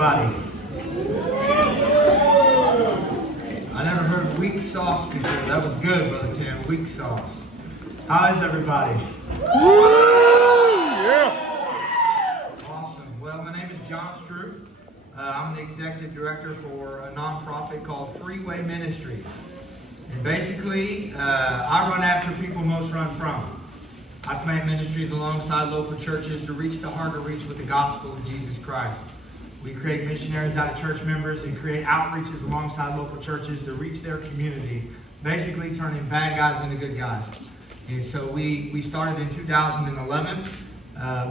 everybody? I never heard weak sauce before. That was good, Brother Tim. Weak sauce. How is everybody? Yeah. Awesome. Well, my name is John Stroup. I'm the executive director for a nonprofit called Freeway Ministries. And basically, I run after people most run from. I plant ministries alongside local churches to reach the hard to reach with the gospel of Jesus Christ. We create missionaries out of church members and create outreaches alongside local churches to reach their community, basically turning bad guys into good guys. And so we started in 2011.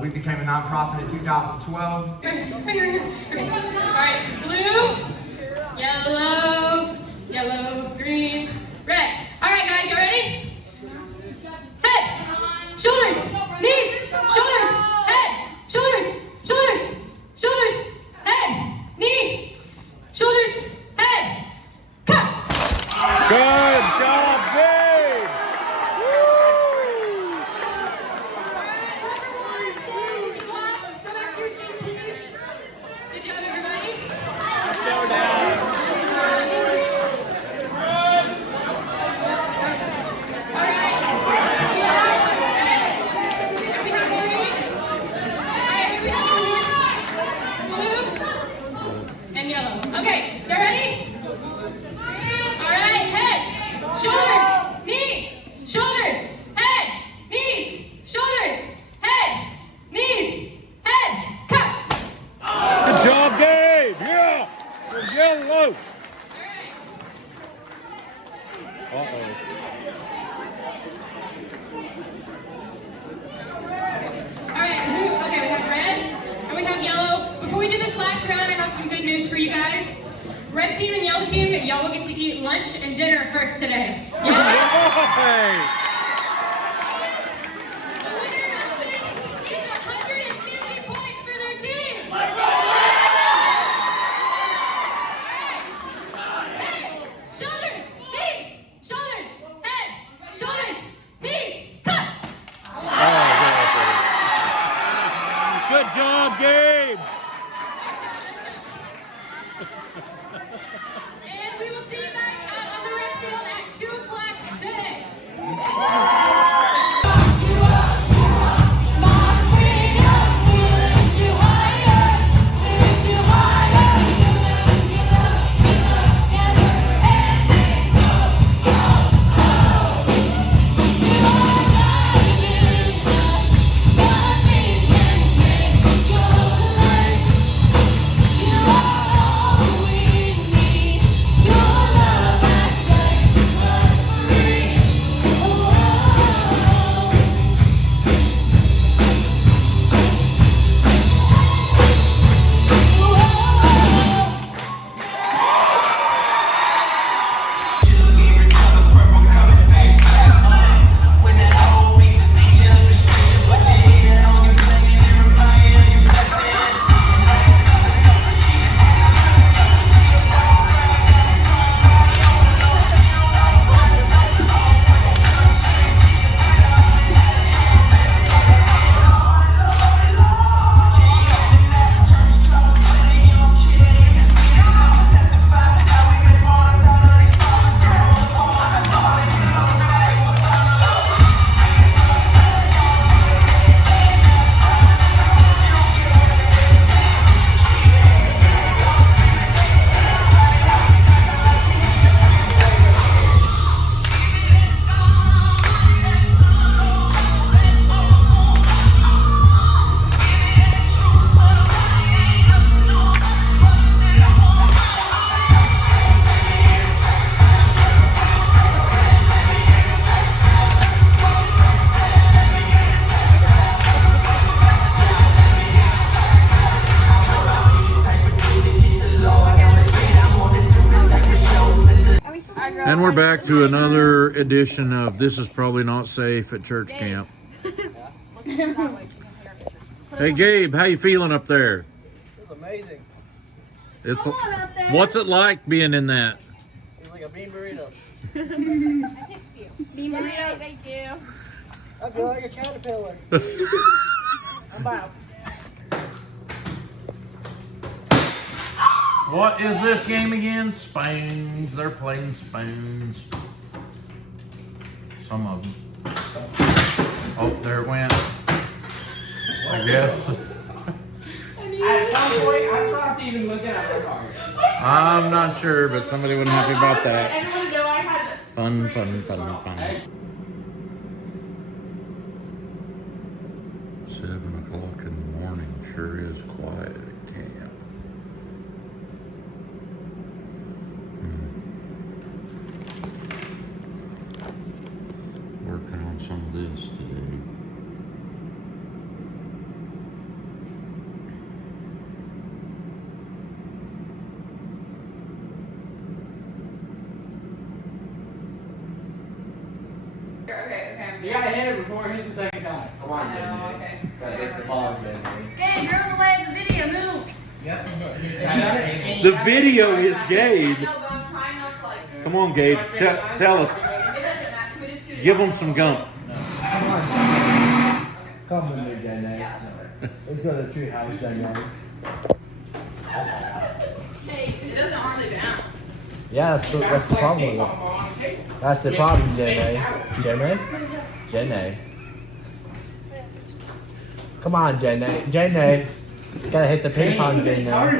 We became a nonprofit in 2012. All right, blue, yellow, green, red. All right, guys, you ready? Head, shoulders, knees, shoulders, head, shoulders, shoulders, shoulders, head, knee, shoulders, head. Cut. Good job, Dave. Go back to your seat, please. Good job, everybody. Let's go down. Okay, you ready? All right, head, shoulders, knees, shoulders, head, knees, shoulders, head, knees, head, cut. Good job, Dave. Yeah. Good yellow. Uh-oh. All right, okay, we have red and we have yellow. Before we do this last round, I have some good news for you guys. Red team and yellow team, y'all will get to eat lunch and dinner first today. Yeah? The winner of this is 150 points for their team. Head, shoulders, knees, shoulders, head, shoulders, knees, cut. Good job, Gabe. And we will see you guys out on the red field at 2 o'clock today. And we're back to another edition of This Is Probably Not Safe at Church Camp. Hey Gabe, how you feeling up there? It's amazing. It's what's it like being in that? It's like a bean burrito. Bean burrito, thank you. I feel like a caterpillar. I'm out. What is this game again? Spoons. They're playing spoons. Some of them. Oh, there it went. I guess. At some point, I stopped even looking at my cards. I'm not sure, but somebody wasn't happy about that. Everyone know I had Fun. 7 o'clock in the morning sure is quiet at camp. Working on some of this today. Okay. You gotta hit it before it hits the second time. Come on, Oh, okay. Gotta hit the ball, man. Hey, you're in the way of the video, move! The video is Gabe. I know, but I'm trying not to like... Come on, Gabe. Tell us. It doesn't matter. Can we just do it? Give them some gump. Come with me, J-Nate. Yeah, that's over. Let's go to the tree house, J-Nate. Hey, it doesn't hardly bounce. Yeah, that's the problem with it. That's the problem, J-Nate. J-Nate. Come on, J-Nate. J-Nate. Gotta hit the ping pong game now. I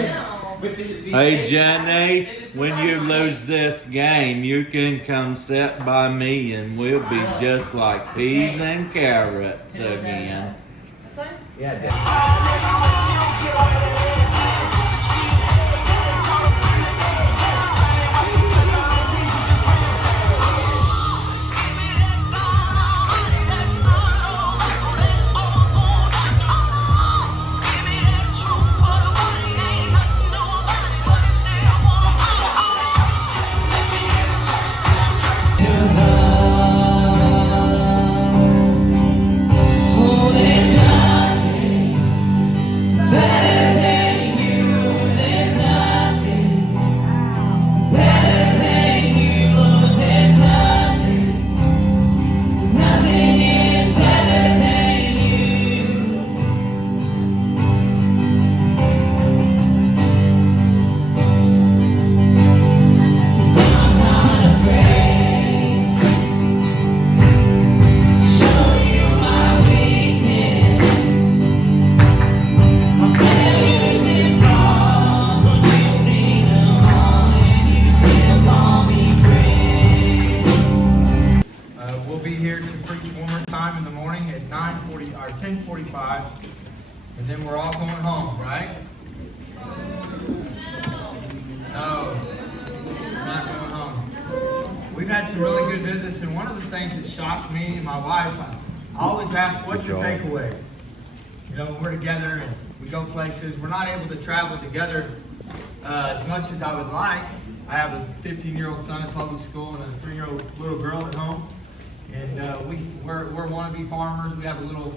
know. Hey, Jenny, when you lose this game, you can come sit by me and we'll be just like peas and carrots again. This one? Yeah, We'll be here to preach one more time in the morning at 9:40 or 10:45, and then we're all going home, right? No, we're not going home. We've had some really good visits, and one of the things that shocked me and my wife, I always ask, what's your takeaway? You know, when we're together and we go places, we're not able to travel together as much as I would like. I have a 15-year-old son at public school and a 3-year-old little girl at home. And we're wannabe farmers. We have a little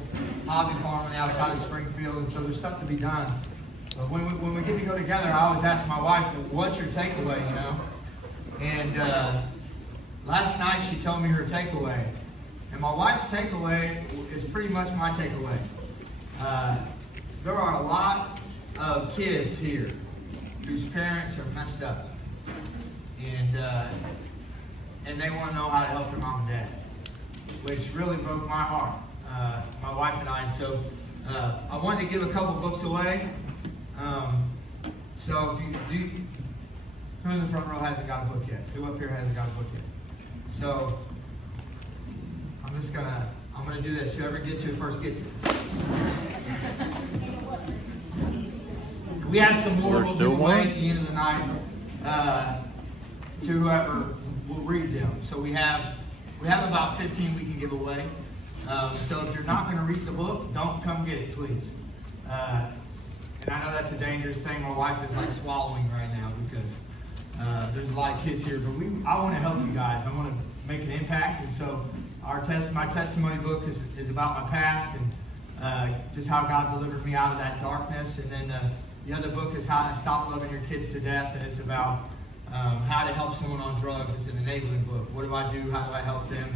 hobby farm on the outside of Springfield, and so there's stuff to be done. But when we get to go together, I always ask my wife, what's your takeaway, you know? And last night she told me her takeaway. And my wife's takeaway is pretty much my takeaway. There are a lot of kids here whose parents are messed up. And they want to know how to help their mom and dad, which really broke my heart, my wife and I. And so I wanted to give a couple books away. So if you who in the front row hasn't got a book yet? Who up here hasn't got a book yet? So I'm gonna do this. Whoever gets to it first gets it. We have some more we'll give away at the end of the night to whoever will read them. So we have about 15 we can give away. So if you're not going to read the book, don't come get it, please. And I know that's a dangerous thing. My wife is like swallowing right now because there's a lot of kids here. But I want to help you guys. I want to make an impact. And so my testimony book is about my past and just how God delivered me out of that darkness. And then the other book is How to Stop Loving Your Kids to Death, and it's about how to help someone on drugs. It's an enabling book. What do I do? How do I help them?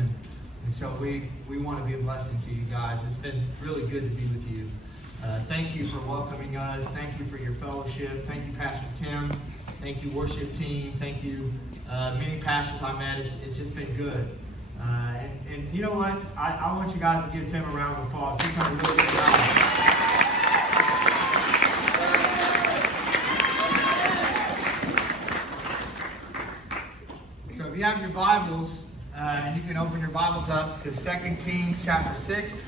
And so we want to be a blessing to you guys. It's been really good to be with you. Thank you for welcoming us. Thank you for your fellowship. Thank you, Pastor Tim. Thank you, worship team. Thank you, many pastors I met. It's just been good. And you know what? I want you guys to give Tim a round of applause. He's done a really good job. So if you have your Bibles, you can open your Bibles up to 2 Kings chapter 6.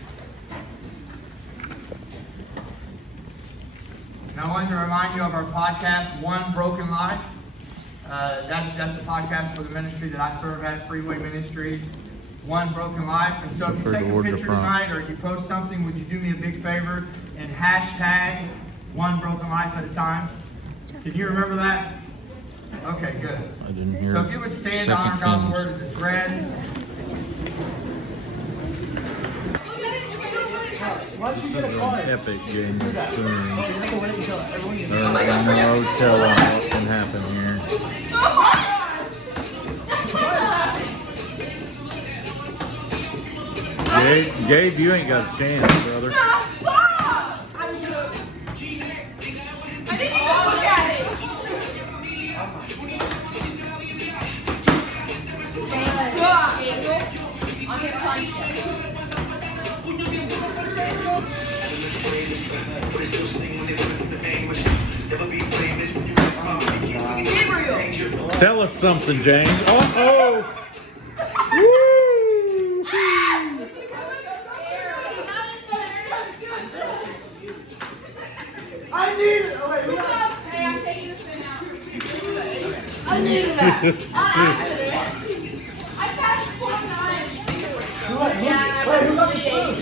And I wanted to remind you of our podcast, One Broken Life. That's the podcast for the ministry that I serve at, Freeway Ministries, One Broken Life. And so if you take a picture tonight or you post something, would you do me a big favor and hashtag One Broken Life at a time? Can you remember that? Okay, good. I didn't hear. So if you would stand to honor God's word as it's read. This is an epic game of spoons. There's no telling what can happen here. Gabe, you ain't got a chance, brother. I didn't even look at it. I'll get punched. Tell us something, James. Oh! Woo! I need it. Oh, wait, we got Hey, I'm taking this one out. I needed that. I passed 49. Wait, who got the spoon?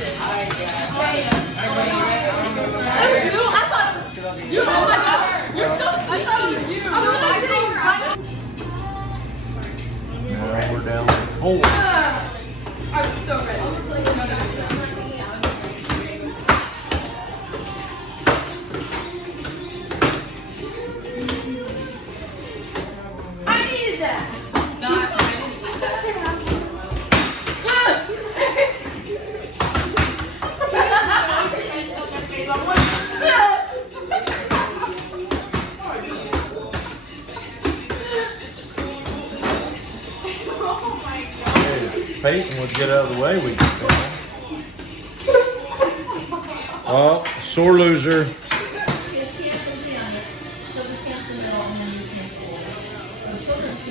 No, we're down. Oh! I'm so ready. I needed that. Not. Peyton would get out of the way, we could. Oh, sore loser. She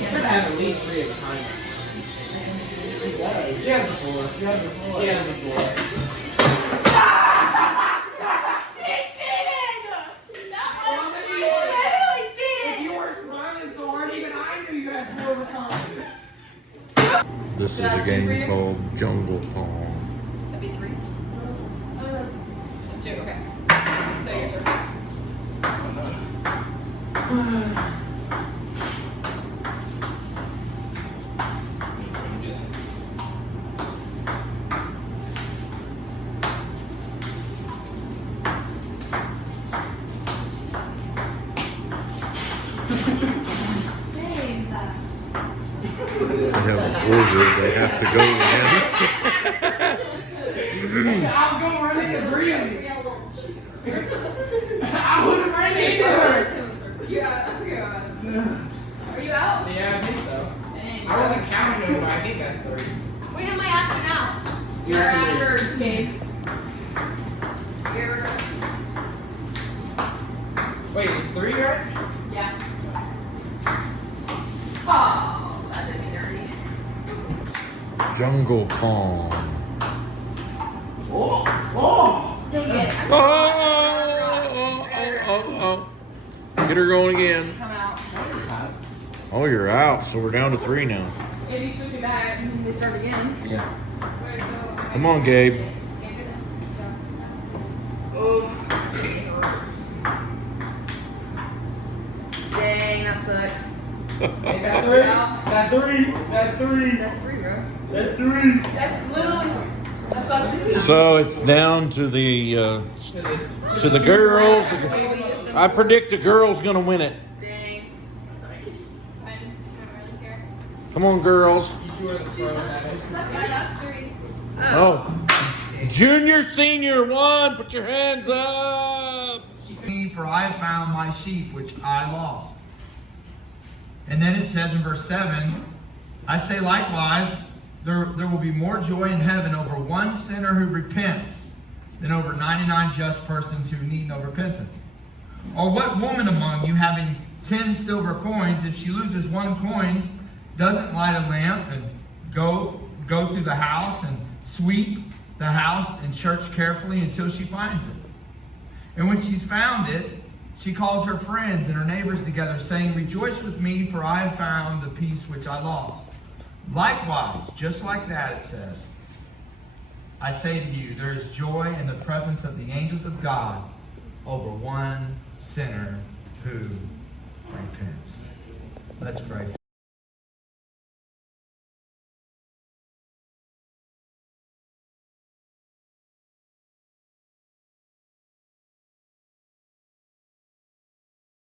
should have at least 3 at a time. She has the floor. She has the floor. She has the floor. If you were smiling so hard, even I knew you had to overcome. This is a game called Jungle Pong. That'd be 3. Just 2, okay. So yours are. They have an order they have to go in. I was going to really agree on you. I would have ran into her. Are you out? Yeah, I think so. Dang. I wasn't counting them, but I think that's 3. Wait, how am I after now? You're after Gabe. You're. Wait, it's 3, right? Yeah. Oh, that did me dirty. Jungle Pong. Oh! Don't get it. Oh! Get her going again. Come out. Oh, you're out, so we're down to 3 now. Maybe switch it back and we start again. Yeah. Wait, so. Come on, Gabe. Oh, it hurts. Dang, that sucks. Hey, that's 3. That's 3. That's 3. That's 3, bro. That's 3. That's literally. That's about 3. So it's down to the girls. I predict the girls gonna win it. Dang. Come on, girls. You sure the throw that is? Yeah, that's 3. Oh, Junior, senior, one, put your hands up. For I have found my sheep which I lost. And then it says in verse 7, I say likewise, there will be more joy in heaven over one sinner who repents than over 99 just persons who need no repentance. Or what woman among you, having 10 silver coins, if she loses one coin, doesn't light a lamp and go through the house and sweep the house and search carefully until she finds it? And when she's found it, she calls her friends and her neighbors together, saying, rejoice with me, for I have found the piece which I lost. Likewise, just like that it says, I say to you, there is joy in the presence of the angels of God over one sinner who repents. Let's pray.